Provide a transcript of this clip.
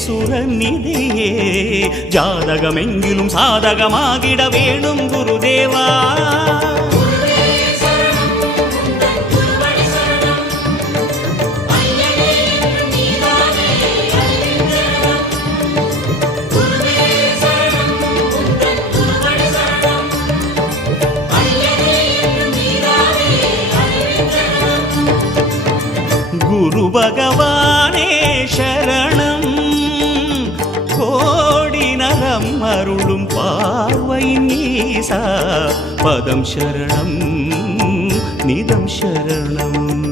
சுரநிதியே ஜாதகமெங்கிலும் சாதகமாகிட வேணும் குருதேவா. குரு பகவானே சரணம். கோடி நலம் அருளும் பார்வை நீசா. பதம் சரணம் நிதம் சரணம்.